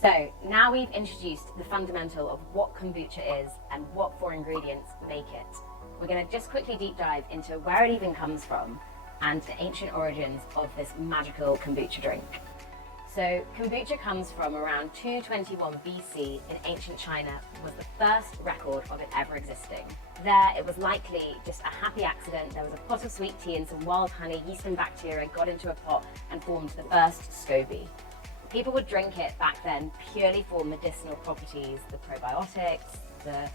So now we've introduced the fundamental of what kombucha is and what 4 ingredients make it. We're going to just quickly deep dive into where it even comes from and the ancient origins of this magical kombucha drink. So kombucha comes from around 221 BC in ancient China, was the first record of it ever existing. There, it was likely just a happy accident. There was a pot of sweet tea and some wild honey, yeast and bacteria got into a pot and formed the first SCOBY. People would drink it back then purely for medicinal properties, the probiotics, the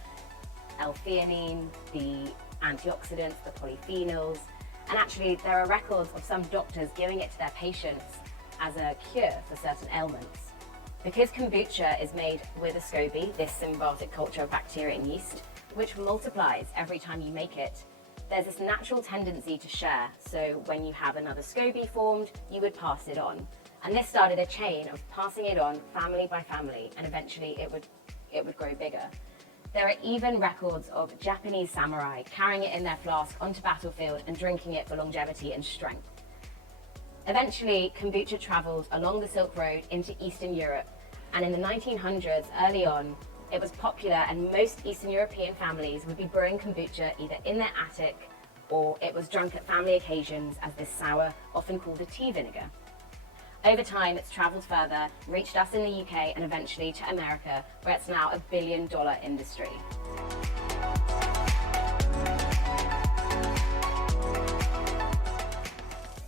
L-theanine, the antioxidants, the polyphenols, and actually there are records of some doctors giving it to their patients as a cure for certain ailments. Because kombucha is made with a SCOBY, this symbiotic culture of bacteria and yeast, which multiplies every time you make it, there's this natural tendency to share. So when you have another SCOBY formed, you would pass it on. And this started a chain of passing it on family by family, and eventually it would grow bigger. There are even records of Japanese samurai carrying it in their flask onto battlefield and drinking it for longevity and strength. Eventually, kombucha traveled along the Silk Road into Eastern Europe, and in the 1900s, early on, it was popular and most Eastern European families would be brewing kombucha either in their attic or it was drunk at family occasions as this sour, often called a tea vinegar. Over time, it's traveled further, reached us in the UK and eventually to America, where it's now $1 billion industry.